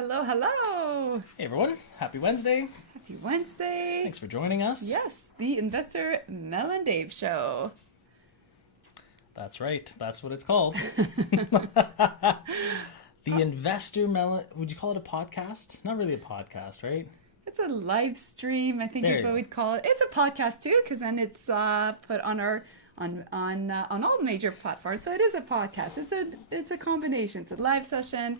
Hello, hello. Hey everyone, happy Wednesday. Happy Wednesday. Thanks for joining us. Yes, the Investor Mel and Dave Show. That's right, that's what it's called. The Investor Mel, would you call it a podcast? Not really a podcast, right? It's a live stream, I think There is what we'd call it. It's a podcast too, because then it's put on our on all major platforms. So it is a podcast. It's a combination. It's a live session.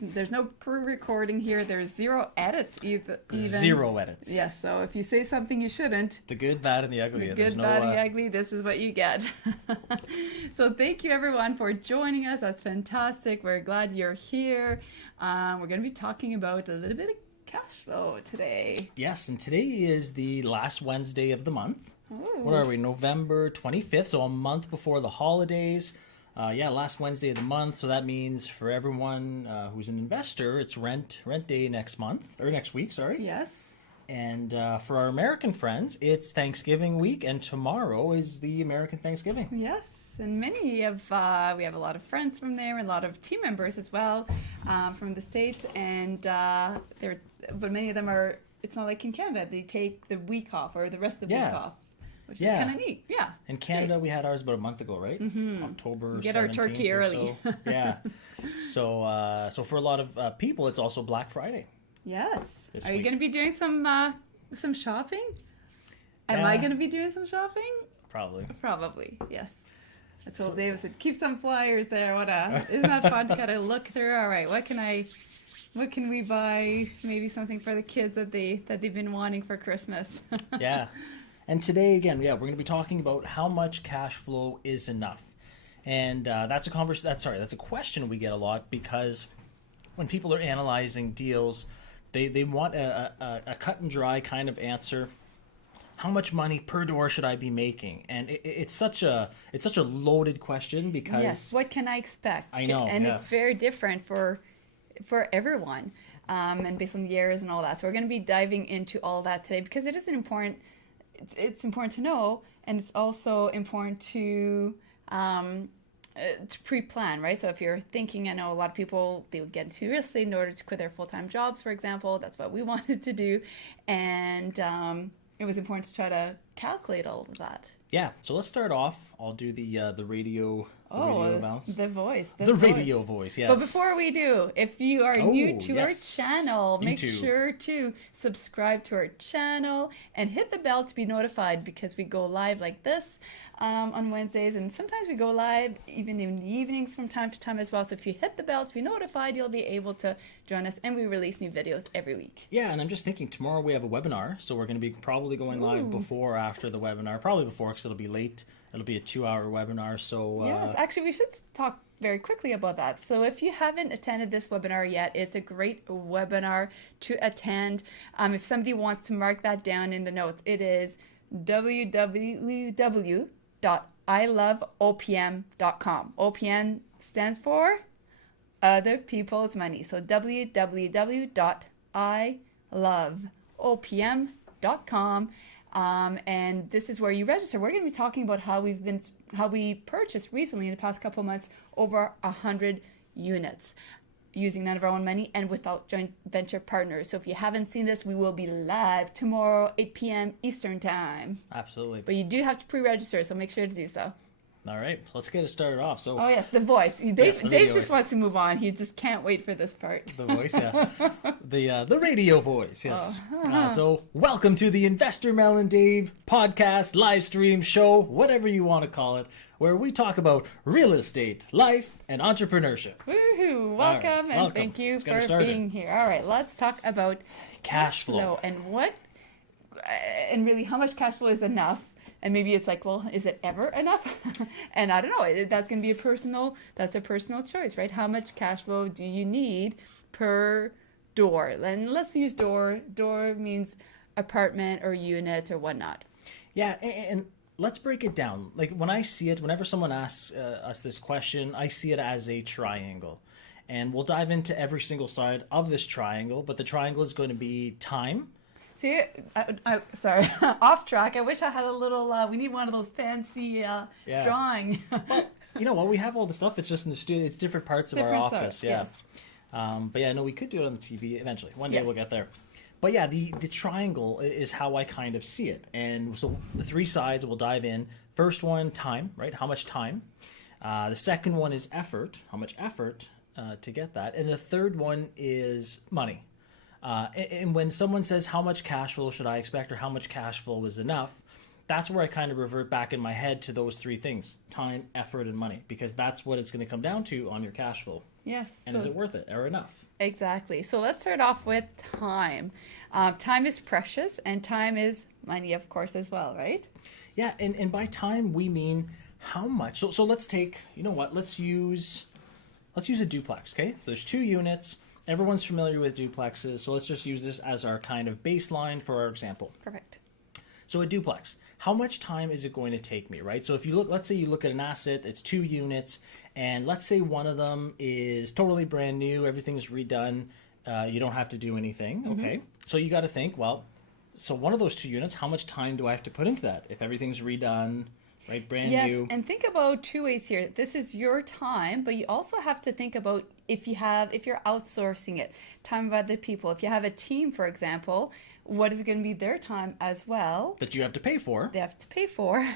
There's no pre-recording here. There's zero edits even. Zero edits. Yes. So if you say something you shouldn't, the good, bad, and the ugly. the good, bad, and the ugly, this is what you get. So thank you everyone for joining us. That's fantastic. We're glad you're here. We're going to be talking about a little bit of cash flow today. Yes, and today is the last Wednesday of the month. Ooh. What are we? November 25th, so a month before the holidays. Last Wednesday of the month, so that means for everyone who's an investor, it's rent day next week, sorry. Yes. And for our American friends, it's Thanksgiving week, and tomorrow is the American Thanksgiving. Yes, and we have a lot of friends from there, and a lot of team members as well from the States, and but many of them are. It's not like in Canada; they take the week off or the rest of the week off. Which is kind of neat, yeah. In Canada, we had ours about a month ago, right? Mm-hmm. October 17th. Get our turkey early. So. Yeah. So for a lot of people, it's also Black Friday. Yes. This Are you week. going to be doing some shopping? Am I going to be doing some shopping? Probably. Probably, yes. I told Dave, I said, keep some flyers there. Isn't that fun to kind of look through? All right, what can we buy? Maybe something for the kids that they've been wanting for Christmas. Yeah. And today, again, we're going to be talking about how much cash flow is enough. And that's a question we get a lot, because when people are analyzing deals, they want a cut and dry kind of answer. How much money per door should I be making? And it's such a loaded question, because yes, what can I expect? I know, and it's very different for everyone, and based on the years and all that. So we're going to be diving into all that today, because it is important. It's important to know, and it's also important to pre-plan, right? So if you're thinking, I know a lot of people, they would get into real estate in order to quit their full-time jobs, for example. That's what we wanted to do, and it was important to try to calculate all of that. Yeah, so let's start off. I'll do the radio. Radio bounce. The voice. The radio voice, yes. But before we do, if you are new to our channel, make YouTube. sure to subscribe to our channel and hit the bell to be notified, because we go live like this on Wednesdays, and sometimes we go live even in the evenings from time to time as well. So if you hit the bell to be notified, you'll be able to join us, and we release new videos every week. Yeah, and I'm just thinking, tomorrow we have a webinar, so we're going to be probably going live before or after the webinar. Probably before, because it'll be late. It'll be a 2-hour webinar, so... Yes, actually, we should talk very quickly about that. So if you haven't attended this webinar yet, it's a great webinar to attend. If somebody wants to mark that down in the notes, it is www.iloveopm.com. OPM stands for Other People's Money. So www.iloveopm.com. And this is where you register. We're going to be talking about how we purchased recently in the past couple of months over 100 units using none of our own money and without joint venture partners. So if you haven't seen this, we will be live tomorrow, 8 p.m. Eastern time. Absolutely. But you do have to pre-register, so make sure to do so. All right, so let's get it started off. So. Oh yes, the voice. Dave just voice. wants to move on. He just can't wait for this part. The voice, yeah. The radio voice, yes. Oh. So welcome to the Investor Mel and Dave podcast, live stream, show, whatever you want to call it, where we talk about real estate, life, and entrepreneurship. Woohoo! Right, Welcome, and thank you for being here. All right, let's talk about Cash flow. And really how much cash flow is enough. And maybe it's like, well, is it ever enough? And I don't know. That's going to be a personal choice, right? How much cash flow do you need per door? And let's use door. Door means apartment or unit or whatnot. Yeah, and let's break it down. Like when I see it, whenever someone asks us this question, I see it as a triangle. And we'll dive into every single side of this triangle, but the triangle is going to be time. See, sorry, off track. I wish I had a little, we need one of those fancy drawing. You know what? We have all the stuff. It's just in the studio. It's different parts of our office. Yeah. Yes. But yeah, no, we could do it on the TV eventually. One day Yes. we'll get there. But yeah, the triangle is how I kind of see it. And so the three sides, we'll dive in. First one, time, right? How much time? The second one is effort. How much effort to get that? And the third one is money. And when someone says, how much cash flow should I expect, or how much cash flow is enough, that's where I kind of revert back in my head to those three things: time, effort, and money, because that's what it's going to come down to on your cash flow. Yes. And is it worth it or enough? Exactly. So let's start off with time. Time is precious, and time is money, of course, as well, right? Yeah, and by time we mean how much. So let's take, you know what? Let's use a duplex, okay? So there's 2 units. Everyone's familiar with duplexes, so let's just use this as our kind of baseline for our example. Perfect. So a duplex, how much time is it going to take me, right? So if you look, let's say you look at an asset that's 2 units, and let's say one of them is totally brand new, everything's redone, you don't have to do anything, okay? So you got to think, well, so one of those 2 units, how much time do I have to put into that if everything's redone, right, brand new? Yes, and think about 2 ways here. This is your time, but you also have to think about if you're outsourcing it, time of other people. If you have a team, for example, what is going to be their time as well? That you have to pay for. They have to pay for.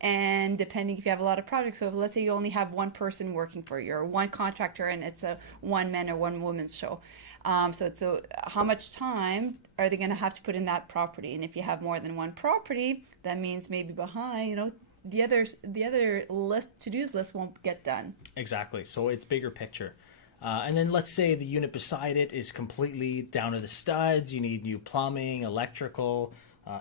And depending if you have a lot of projects, so let's say you only have one person working for you, or one contractor, and it's a one man or one woman's show. So how much time are they going to have to put in that property? And if you have more than one property, that means maybe behind, the other to-dos list won't get done. Exactly. So it's bigger picture. And then let's say the unit beside it is completely down to the studs. You need new plumbing, electrical,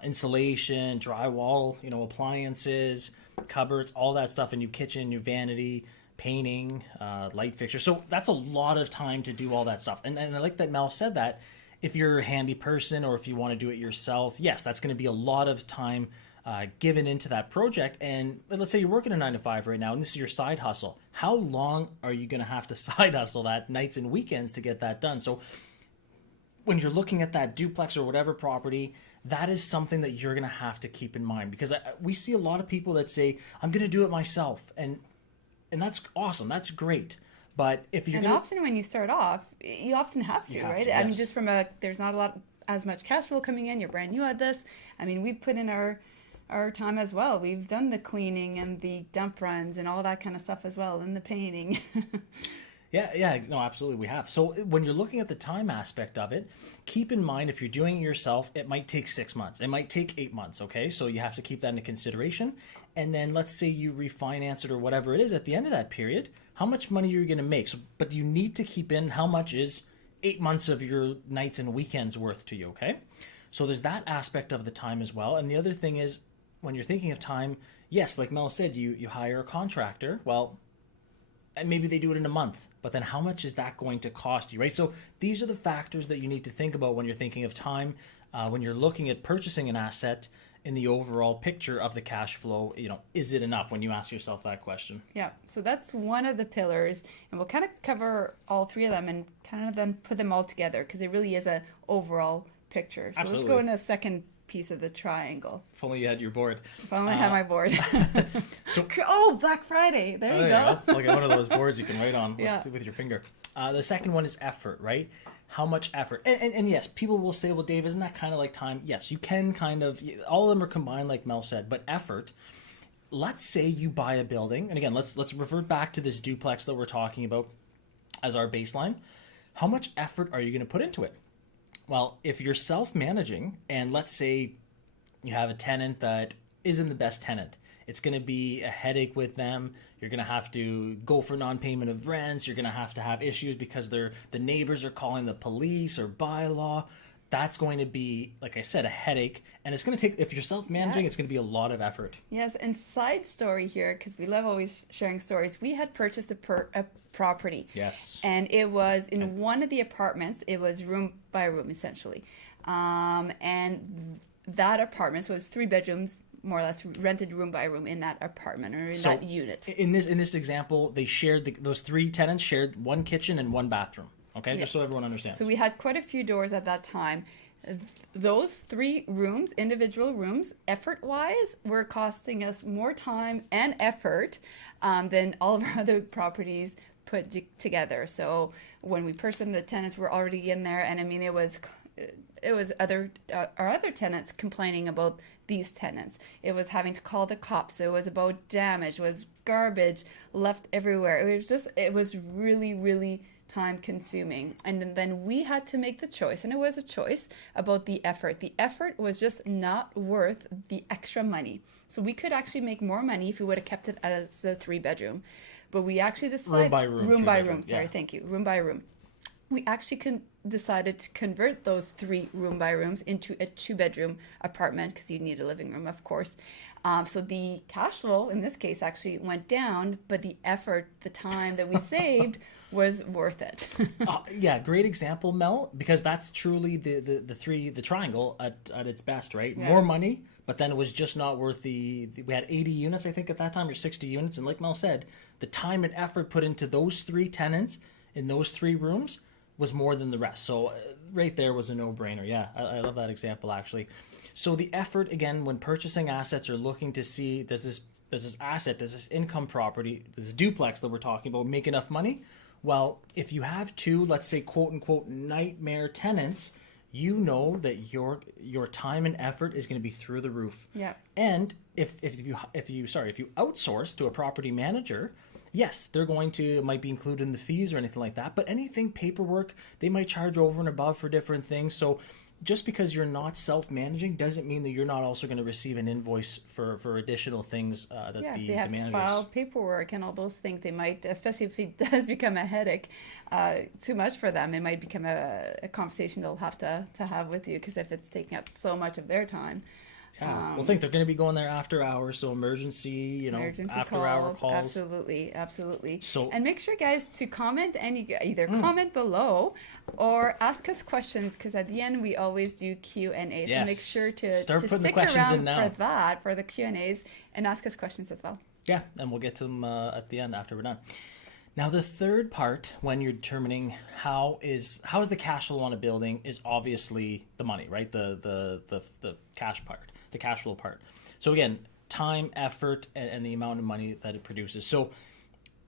insulation, drywall, appliances, cupboards, all that stuff, a new kitchen, new vanity, painting, light fixtures. So that's a lot of time to do all that stuff. And I like that Mel said that if you're a handy person or if you want to do it yourself, yes, that's going to be a lot of time given into that project. And let's say you're working a 9 to 5 right now, and this is your side hustle. How long are you going to have to side hustle that nights and weekends to get that done? So when you're looking at that duplex or whatever property, that is something that you're going to have to keep in mind, because we see a lot of people that say, I'm going to do it myself. And that's awesome. That's great. But if you're often when you start off, you often have to, right? Yes. I mean, just there's not as much cash flow coming in. You're brand new at this. I mean, we've put in our time as well. We've done the cleaning and the dump runs and all that kind of stuff as well, and the painting. Yeah, no, absolutely, we have. So when you're looking at the time aspect of it, keep in mind, if you're doing it yourself, it might take 6 months. It might take 8 months, okay? So you have to keep that into consideration. And then let's say you refinance it or whatever it is at the end of that period, how much money are you going to make? But you need to keep in how much is 8 months of your nights and weekends worth to you, okay? So there's that aspect of the time as well. And the other thing is, when you're thinking of time, yes, like Mel said, you hire a contractor. Well, and maybe they do it in a month, but then how much is that going to cost you, right? So these are the factors that you need to think about when you're thinking of time, when you're looking at purchasing an asset in the overall picture of the cash flow. Is it enough when you ask yourself that question? Yeah, so that's one of the pillars, and we'll kind of cover all 3 of them and kind of then put them all together, because it really is a overall picture. So Absolutely. Let's go in a second piece of the triangle. If only you had your board. If only I had my board. So Black Friday. There you go. Like one of those boards you can write on Yeah. with your finger. The second one is effort, right? How much effort? And yes, people will say, well, Dave, isn't that kind of like time? Yes, you can kind of, all of them are combined like Mel said, but effort. Let's say you buy a building, and again, let's revert back to this duplex that we're talking about as our baseline. How much effort are you going to put into it? Well, if you're self-managing, and let's say you have a tenant that isn't the best tenant, it's going to be a headache with them. You're going to have to go for non-payment of rents. You're going to have issues because the neighbors are calling the police or bylaw. That's going to be, like I said, a headache. And it's going to take, if you're self-managing, Yes. It's going to be a lot of effort. Yes, and side story here, because we love always sharing stories. We had purchased a property. Yes. And it was in one of the apartments. It was room by room, essentially. And that apartment, so it was 3 bedrooms, more or less, rented room by room in that apartment or in that unit. In this example, they shared, those 3 tenants shared one kitchen and one bathroom. Okay, Yes. just so everyone understands. So we had quite a few doors at that time. Those 3 rooms, individual rooms, effort-wise, were costing us more time and effort than all of our other properties put together. So when we purchased them, the tenants were already in there, and I mean, it was our other tenants complaining about these tenants. It was having to call the cops. It was about damage. It was garbage left everywhere. It was really, really time consuming. And then we had to make the choice, and it was a choice about the effort. The effort was just not worth the extra money. So we could actually make more money if we would have kept it as a 3-bedroom. But we actually decided room by room. Sorry, thank you. Room by room. We actually decided to convert those 3 room by rooms into a 2-bedroom apartment, because you need a living room, of course. So the cash flow in this case actually went down, but the effort, the time that we saved was worth it. Yeah, great example, Mel, because that's truly the triangle at its best, right? Yeah. More money, but then it was just not worth we had 80 units, I think, at that time, or 60 units. And like Mel said, the time and effort put into those 3 tenants in those 3 rooms was more than the rest. So right there was a no-brainer. Yeah, I love that example, actually. So the effort, again, when purchasing assets or looking to see, does this asset, does this income property, this duplex that we're talking about make enough money? Well, if you have 2, let's say, quote-unquote, nightmare tenants, you know that your time and effort is going to be through the roof. Yeah. And if you outsource to a property manager, yes, they're going to, might be included in the fees or anything like that, but anything paperwork, they might charge over and above for different things. So just because you're not self-managing doesn't mean that you're not also going to receive an invoice for additional things that the managers. They have to file paperwork and all those things. They might, especially if it does become a headache, too much for them, it might become a conversation they'll have to have with you, because if it's taking up so much of their time. Yeah. Well, think they're going to be going there after hours, so emergency hour calls. Absolutely. So, and make sure, guys, to comment either comment below or ask us questions, because at the end we always do Q&A. Yes. So make sure to stick around for the Q&As and ask us questions as well. Yeah, and we'll get to them at the end after we're done. Now, the third part, when you're determining how is the cash flow on a building, is obviously the money, right? The cash part. The cash flow part. So again, time, effort, and the amount of money that it produces. So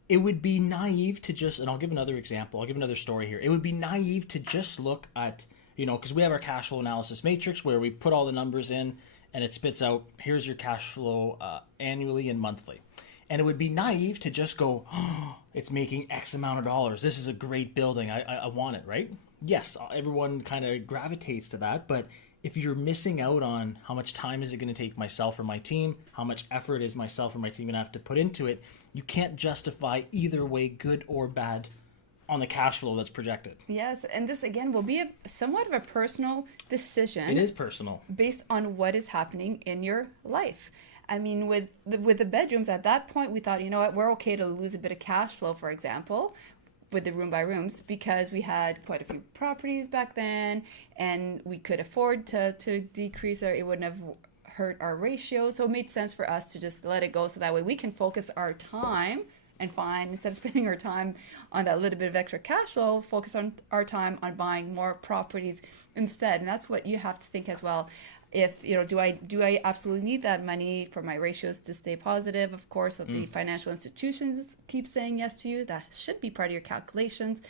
it would be naive to just, and I'll give another example, I'll give another story here. It would be naive to just look at, because we have our cash flow analysis matrix where we put all the numbers in and it spits out, here's your cash flow annually and monthly. And it would be naive to just go, oh, it's making X amount of dollars. This is a great building. I want it, right? Yes, everyone kind of gravitates to that, but if you're missing out on how much time is it going to take myself or my team, how much effort is myself or my team going to have to put into it, you can't justify either way, good or bad, on the cash flow that's projected. Yes, and this, again, will be somewhat of a personal decision. It is personal. Based on what is happening in your life. I mean, with the bedrooms, at that point, we thought, you know what, we're okay to lose a bit of cash flow, for example, with the room by rooms, because we had quite a few properties back then, and we could afford to decrease it wouldn't have hurt our ratio. So it made sense for us to just let it go, so that way we can focus our time and instead of spending our time on that little bit of extra cash flow, focus on our time on buying more properties instead. And that's what you have to think as well. If, do I absolutely need that money for my ratios to stay positive? Of course, the financial institutions keep saying yes to you. That should be part of your calculations.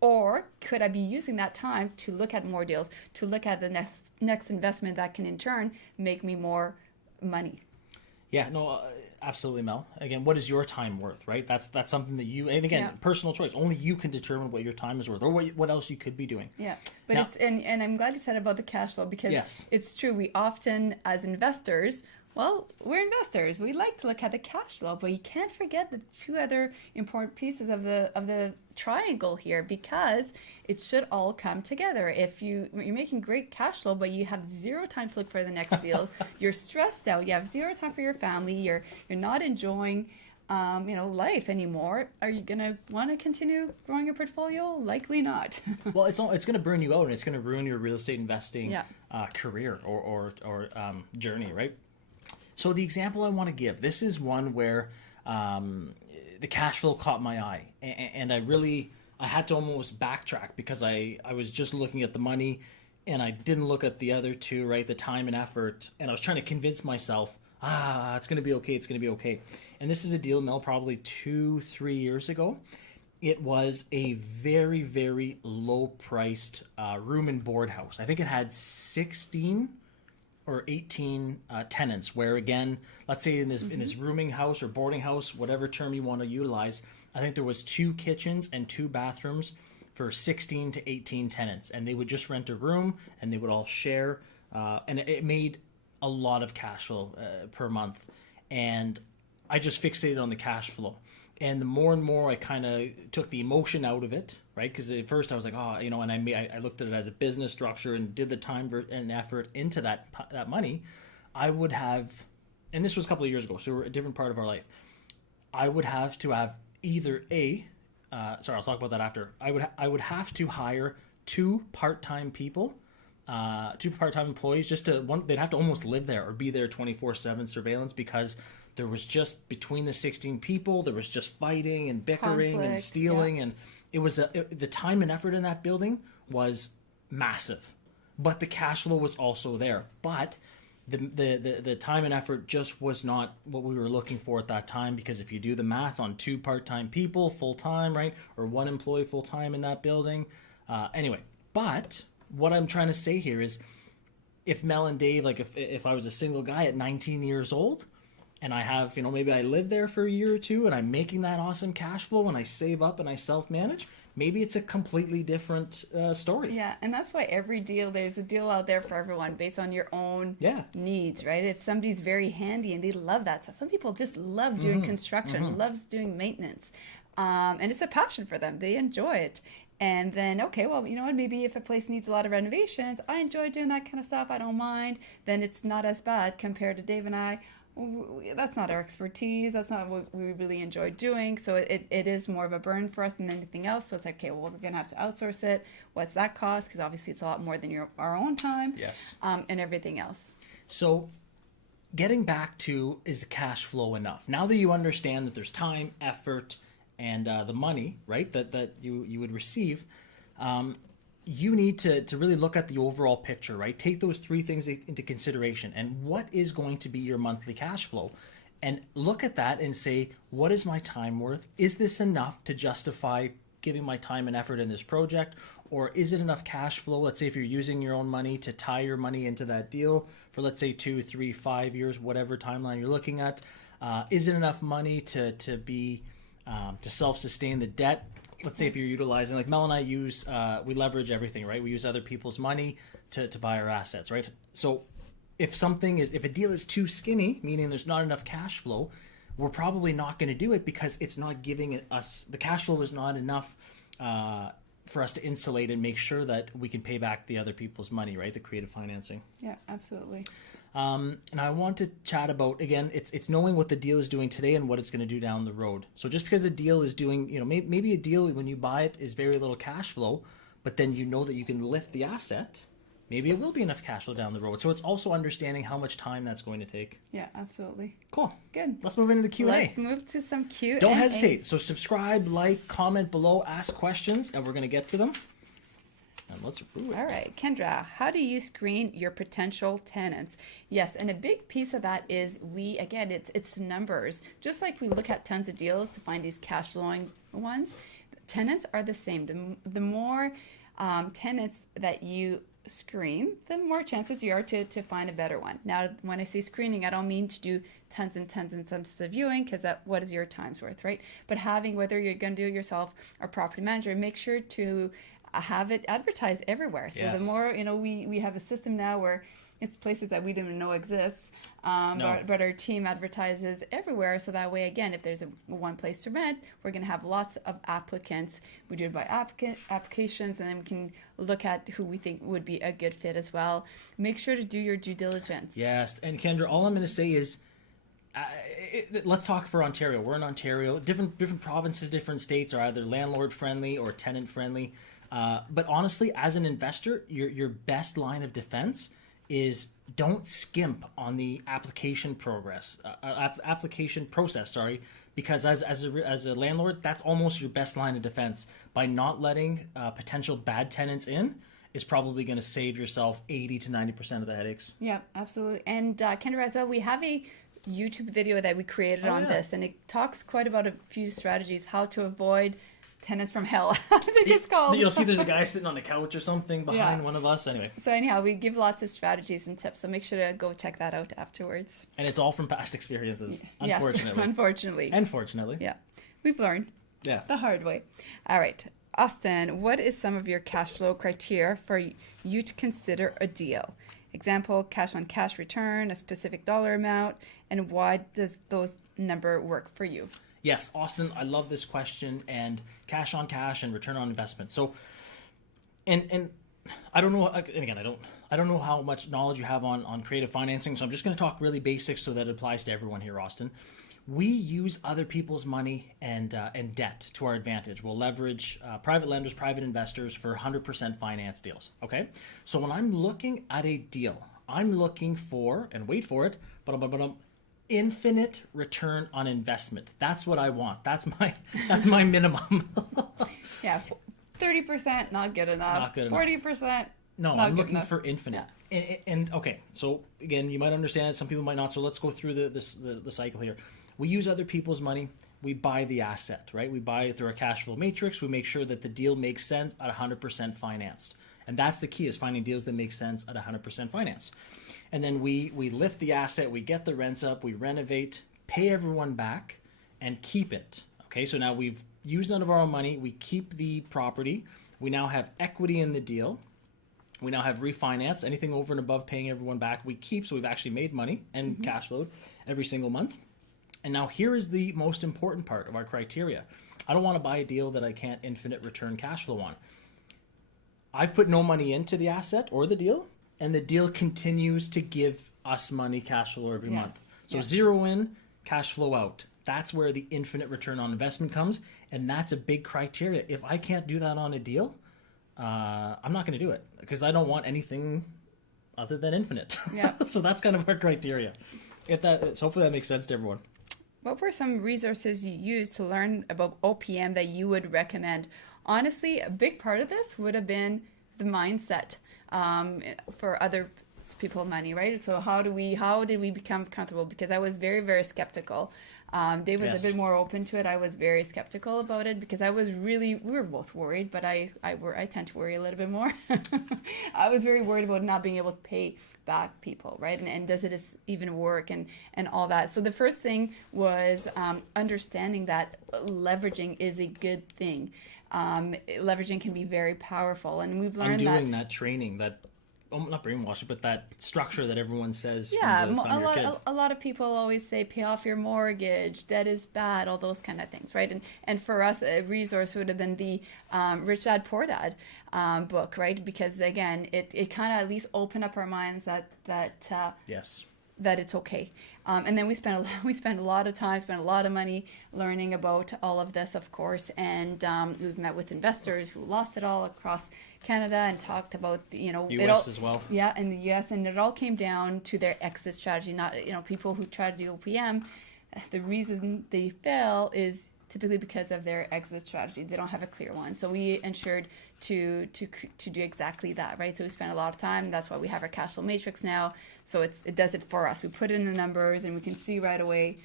Or could I be using that time to look at more deals, to look at the next investment that can in turn make me more money? Yeah, no, absolutely, Mel. Again, what is your time worth, right? That's something that you, and again, personal choice. Only you can determine what your time is worth, or what else you could be doing. Yeah, but now, and I'm glad you said about the cash flow, because it's true. We often, as investors, we're investors. We like to look at the cash flow, but you can't forget the 2 other important pieces of the triangle here, because it should all come together. If you're making great cash flow, but you have 0 time to look for the next deal, you're stressed out. You have 0 time for your family. You're not enjoying life anymore. Are you gonna want to continue growing your portfolio? Likely not. Well, it's going to burn you out, and it's going to ruin your real estate investing career or journey, right? So the example I want to give, this is one where the cash flow caught my eye, and I had to almost backtrack, because I was just looking at the money, and I didn't look at the other 2, right? The time and effort, and I was trying to convince myself it's going to be okay. It's going to be okay. And this is a deal, Mel, probably 2-3 years ago. It was a very, very low-priced room and board house. I think it had 16 or 18 tenants. Where again, let's say in this rooming house or boarding house, whatever term you want to utilize, I think there was 2 kitchens and 2 bathrooms for 16 to 18 tenants, and they would just rent a room and they would all share, and it made a lot of cash flow per month. And I just fixated on the cash flow. And the more and more I kind of took the emotion out of it, right? Because at first I was like, and I looked at it as a business structure and did the time and effort into that money. I would have, and this was a couple of years ago, so we're a different part of our life. I would have to have either I'll talk about that after. I would have to hire 2 part-time people, 2 part-time employees, they'd have to almost live there or be there 24/7 surveillance, because there was just, between the 16 people, there was just fighting and bickering and stealing. Yeah. And it was the time and effort in that building was massive, but the cash flow was also there. But the time and effort just was not what we were looking for at that time, because if you do the math on 2 part-time people full-time, right, or 1 employee full-time in that building, anyway. But what I'm trying to say here is, if Mel and Dave, like if I was a single guy at 19 years old, and I have, maybe I live there for a year or 2 and I'm making that awesome cash flow and I save up and I self-manage, maybe it's a completely different story. Yeah, and that's why there's a deal out there for everyone based on your own needs, right? If somebody's very handy and they love that stuff. Some people just love doing construction, loves doing maintenance. And it's a passion for them. They enjoy it. And then, okay, well, you know what, maybe if a place needs a lot of renovations, I enjoy doing that kind of stuff, I don't mind, then it's not as bad compared to Dave and I. That's not our expertise. That's not what we really enjoy doing. So it is more of a burn for us than anything else. So it's like, okay, well, we're going to have to outsource it. What's that cost? Because obviously it's a lot more than our own time. Yes. And everything else. So getting back to, is cash flow enough? Now that you understand that there's time, effort, and the money, right, that you would receive, you need to really look at the overall picture, right? Take those 3 things into consideration, and what is going to be your monthly cash flow, and look at that and say, what is my time worth? Is this enough to justify giving my time and effort in this project? Or is it enough cash flow? Let's say if you're using your own money to tie your money into that deal for, let's say 2, 3, 5 years, whatever timeline you're looking at, is it enough money to self-sustain the debt? Let's say if you're utilizing, like Mel and I use, we leverage everything, right? We use other people's money to buy our assets, right? So if a deal is too skinny, meaning there's not enough cash flow, we're probably not going to do it, because it's not giving us, the cash flow is not enough for us to insulate and make sure that we can pay back the other people's money, right? The creative financing. Yeah, absolutely. And I want to chat about, again, it's knowing what the deal is doing today and what it's going to do down the road. So just because a deal is doing, maybe a deal when you buy it is very little cash flow, but then you know that you can lift the asset, maybe it will be enough cash flow down the road. So it's also understanding how much time that's going to take. Yeah, absolutely. Cool. Good. Let's move into the Q&A. Let's move to some Q&A. Don't hesitate. So subscribe, like, comment below, ask questions, and we're going to get to them. And let's do it. All right, Kendra, how do you screen your potential tenants? Yes, and a big piece of that is it's numbers. Just like we look at tons of deals to find these cash flowing ones, tenants are the same. The more tenants that you screen, the more chances you are to find a better one. Now, when I say screening, I don't mean to do tons and tons and tons of viewing, because what is your time's worth, right? But having, whether you're going to do it yourself or property manager, make sure to have it advertised everywhere. So yes. The more, we have a system now where it's places that we didn't even know exists, but our team advertises everywhere. So that way, again, if there's one place to rent, we're going to have lots of applicants. We do it by applications, and then we can look at who we think would be a good fit as well. Make sure to do your due diligence. Yes, and Kendra, all I'm going to say is, let's talk for Ontario. We're in Ontario. Different provinces, different states are either landlord friendly or tenant friendly. But honestly, as an investor, your best line of defense is don't skimp on the application process. Because as a landlord, that's almost your best line of defense. By not letting potential bad tenants in is probably going to save yourself 80 to 90% of the headaches. Yeah, absolutely. And Kendra, as well, we have a YouTube video that we created on yeah. this, and it talks quite about a few strategies how to avoid tenants from hell. I think it's called. You'll see there's a guy sitting on a couch or something behind one of us. Anyway. So anyhow, we give lots of strategies and tips. So make sure to go check that out afterwards. And it's all from past experiences, unfortunately. Yes, unfortunately. Unfortunately. Yeah. We've learned. Yeah. The hard way. All right. Austin, what is some of your cash flow criteria for you to consider a deal? Example, cash on cash return, a specific dollar amount, and why does those number work for you? Yes, Austin, I love this question, and cash on cash and return on investment. So, and I don't know, and again, I don't know how much knowledge you have on creative financing, so I'm just going to talk really basic so that it applies to everyone here, Austin. We use other people's money and debt to our advantage. We'll leverage private lenders, private investors for 100% finance deals. Okay, so when I'm looking at a deal, I'm looking for, and wait for it, infinite return on investment. That's what I want. That's my minimum. Yeah, 30% not good enough. Not good enough. 40%. No, not I'm good looking enough. for infinite. Yeah. And okay, so again, you might understand it. Some people might not. So let's go through the cycle here. We use other people's money. We buy the asset, right? We buy it through our cash flow matrix. We make sure that the deal makes sense at 100% financed. And that's the key, is finding deals that make sense at 100% financed. And then we lift the asset, we get the rents up, we renovate, pay everyone back, and keep it. Okay, so now we've used none of our own money. We keep the property. We now have equity in the deal. We now have refinance. Anything over and above paying everyone back, we keep. So we've actually made money and cash flowed every single month. And now here is the most important part of our criteria. I don't want to buy a deal that I can't infinite return cash flow on. I've put no money into the asset or the deal, and the deal continues to give us money, cash flow every month. So zero in, cash flow out. That's where the infinite return on investment comes, and that's a big criteria. If I can't do that on a deal, I'm not going to do it, because I don't want anything other than infinite. Yeah. So that's kind of our criteria. So hopefully that makes sense to everyone. What were some resources you used to learn about OPM that you would recommend? Honestly, a big part of this would have been the mindset for other people money, right? So how did we become comfortable? Because I was very, very skeptical. Dave was a bit more open to it. I was very skeptical about it because we were both worried, but I tend to worry a little bit more. I was very worried about not being able to pay back people, right? And does it even work and all that? So the first thing was understanding that leveraging is a good thing. Leveraging can be very powerful, and we've learned that. I'm doing that training, not brainwashing, but that structure that everyone says. Yeah, from the time you're a kid. a lot of people always say pay off your mortgage, debt is bad, all those kind of things, right? And for us, a resource would have been the Rich Dad Poor Dad book, right? Because again, it kind of at least opened up our minds that yes, that it's okay. And then we spent a lot of time, spent a lot of money learning about all of this, of course. And we've met with investors who lost it all across Canada and talked about, US as well. Yeah, in the US. And it all came down to their exit strategy. Not, people who try to do OPM, the reason they fail is typically because of their exit strategy. They don't have a clear one. So we ensured to do exactly that, right? So we spent a lot of time. That's why we have our cash flow matrix now. So it does it for us. We put in the numbers and we can see right away.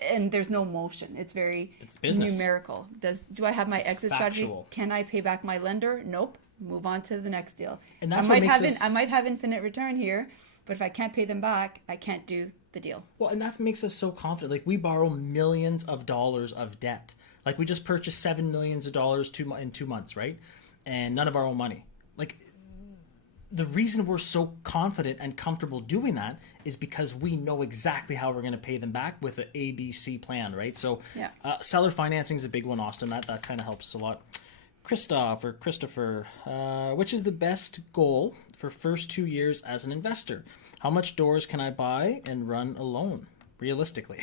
And there's no motion. It's business. Numerical. Do I have my exit strategy? Can I pay back my lender? Nope. Move on to the next deal. And that's I might have infinite return here, but if I can't pay them back, I can't do the deal. Well, and that makes us so confident. Like, we borrow millions of dollars of debt. Like, we just purchased $7 million in 2 months, right? And none of our own money. Like, the reason we're so confident and comfortable doing that is because we know exactly how we're going to pay them back with an ABC plan, right? So seller financing is a big one, Austin. That kind of helps a lot. Christopher, which is the best goal for first 2 years as an investor? How much doors can I buy and run alone, realistically?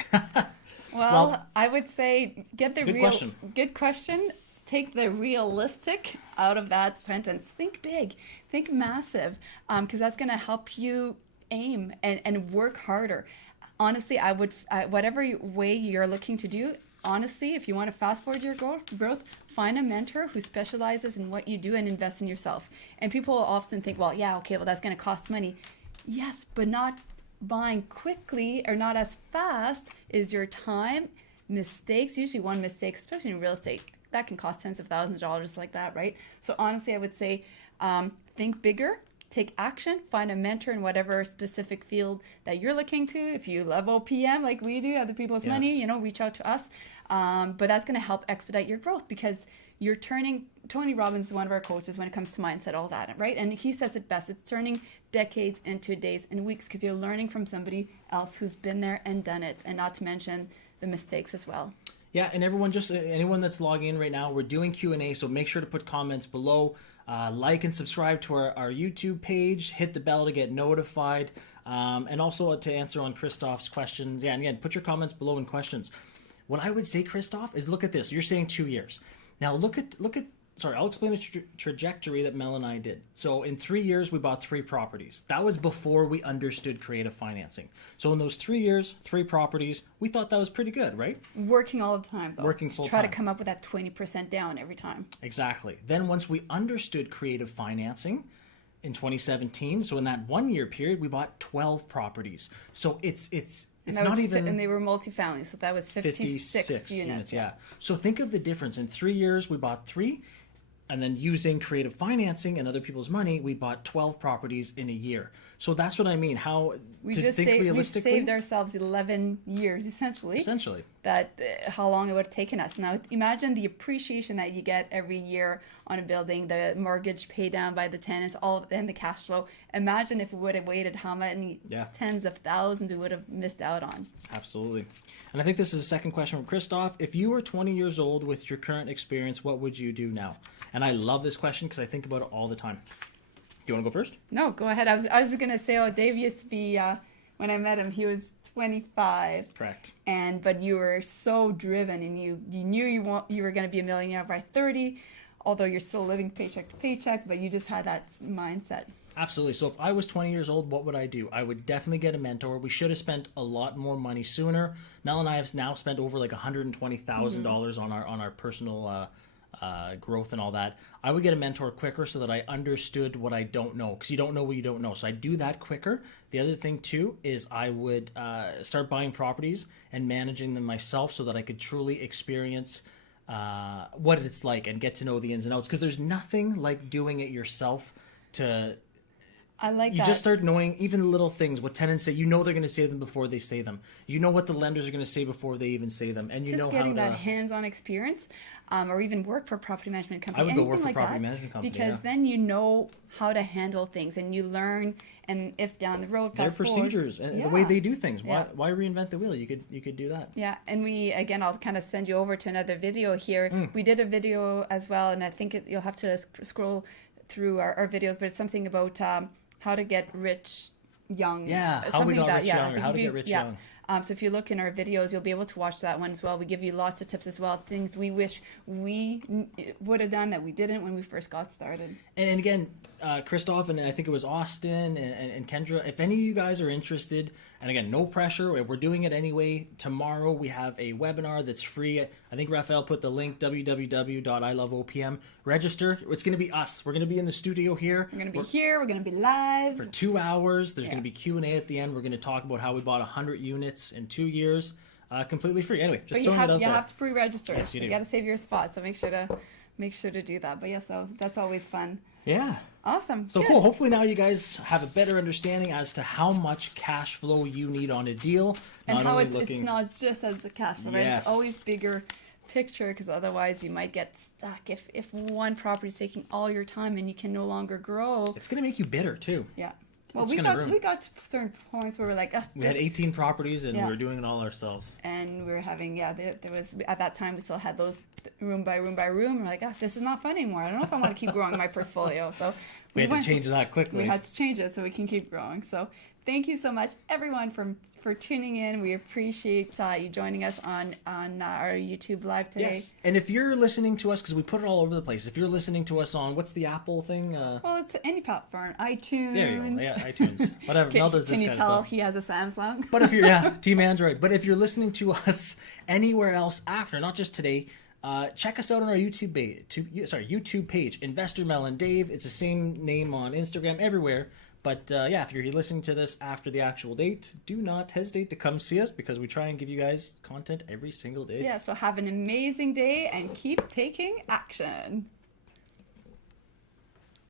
Well, I would say question. Good question. Take the realistic out of that sentence. Think big, think massive, because that's going to help you aim and work harder. Honestly, I would, whatever way you're looking to do, honestly, if you want to fast forward your growth, find a mentor who specializes in what you do and invest in yourself. And people often think, well, that's going to cost money. Yes, but not buying quickly or not as fast is your time, mistakes. Usually one mistake, especially in real estate, that can cost tens of thousands of dollars like that, right? So honestly, I would say think bigger, take action, find a mentor in whatever specific field that you're looking to. If you love OPM like we do, other people's money, reach out to us. But that's going to help expedite your growth because you're turning, Tony Robbins is one of our coaches when it comes to mindset, all that, right? And he says it best, it's turning decades into days and weeks because you're learning from somebody else who's been there and done it, and not to mention the mistakes as well. Yeah, and everyone, just anyone that's logging in right now, we're doing Q&A, so make sure to put comments below. Like and subscribe to our YouTube page. Hit the bell to get notified. And also to answer on Christoph's question. Yeah, and again, put your comments below in questions. What I would say, Christoph, is look at this. You're saying 2 years. Now look at. Sorry, I'll explain the trajectory that Mel and I did. So in 3 years, we bought 3 properties. That was before we understood creative financing. So in those 3 years, 3 properties, we thought that was pretty good, right? Working all the time, though. Working full Try time. to come up with that 20% down every time. Exactly. Then once we understood creative financing in 2017, so in that 1 year period, we bought 12 properties. So it's not even... And they were multifamily, so that was 56 units. Yeah. So think of the difference. In 3 years, we bought 3. And then using creative financing and other people's money, we bought 12 properties in a year. So that's what I mean. We saved ourselves 11 years, essentially. That how long it would have taken us. Now, imagine the appreciation that you get every year on a building, the mortgage paid down by the tenants, and the cash flow. Imagine if we would have waited, how many tens of thousands we would have missed out on. Absolutely. And I think this is a second question from Christoph. If you were 20 years old with your current experience, what would you do now? And I love this question because I think about it all the time. Do you want to go first? No, go ahead. I was just going to say, Dave used to be, when I met him, he was 25. Correct. But you were so driven, and you knew you were going to be a millionaire by 30, although you're still living paycheck to paycheck, but you just had that mindset. Absolutely. So if I was 20 years old, what would I do? I would definitely get a mentor. We should have spent a lot more money sooner. Mel and I have now spent over like $120,000 on our personal growth and all that. I would get a mentor quicker so that I understood what I don't know, because you don't know what you don't know. So I do that quicker. The other thing too is I would start buying properties and managing them myself so that I could truly experience what it's like and get to know the ins and outs, because there's nothing like doing it yourself. You just start knowing even little things, what tenants say. You know they're going to say them before they say them. You know what the lenders are going to say before they even say them, and you know how to... Just getting that hands-on experience, or even work for a property management company. I would go work for a property management company, because then you know how to handle things, and you learn. And if down the road, their procedures and the way they do things. Why reinvent the wheel? You could do that. Yeah, and I'll kind of send you over to another video here. We did a video as well, and I think you'll have to scroll through our videos, but it's something about how to get rich young. Yeah, how we got rich young, or how to get rich young. So if you look in our videos, you'll be able to watch that one as well. We give you lots of tips as well, things we wish we would have done that we didn't when we first got started. And again, Christoph, and I think it was Austin and Kendra, if any of you guys are interested, and again, no pressure, we're doing it anyway. Tomorrow we have a webinar that's free. I think Raphael put the link, www.iloveopm. Register. It's going to be us. We're going to be in the studio here. We're going to be here. We're going to be live. For 2 hours. There's going to be Q&A at the end. We're going to talk about how we bought 100 units in 2 years. Completely free. Anyway, just throwing it out there. You have to pre-register. Yes, you do. You got to save your spot, so make sure to do that. But yeah, so that's always fun. Yeah. Awesome. So cool. Hopefully now you guys have a better understanding as to how much cash flow you need on a deal. And how it's not just as a cash flow, right? It's always bigger picture, because otherwise you might get stuck if one property is taking all your time and you can no longer grow. It's going to make you bitter too. Yeah. Well, we got to certain points where we're like, we had 18 properties and we were doing it all ourselves. And we were having, there was, at that time, we still had those room by room by room. We're like, this is not fun anymore. I don't know if I want to keep growing my portfolio. So we had to change that quickly. We had to change it so we can keep growing. So thank you so much, everyone, for tuning in. We appreciate you joining us on our YouTube live today. Yes, and if you're listening to us, because we put it all over the place, if you're listening to us on, what's the Apple thing? Well, it's any platform, iTunes. There you go. Yeah, iTunes. Whatever. Can you tell he has a Samsung? But if you're, Team Android. But if you're listening to us anywhere else after, not just today, check us out on our YouTube page, Investor Mel and Dave. It's the same name on Instagram, everywhere. But yeah, if you're listening to this after the actual date, do not hesitate to come see us because we try and give you guys content every single day. Yeah, so have an amazing day and keep taking action.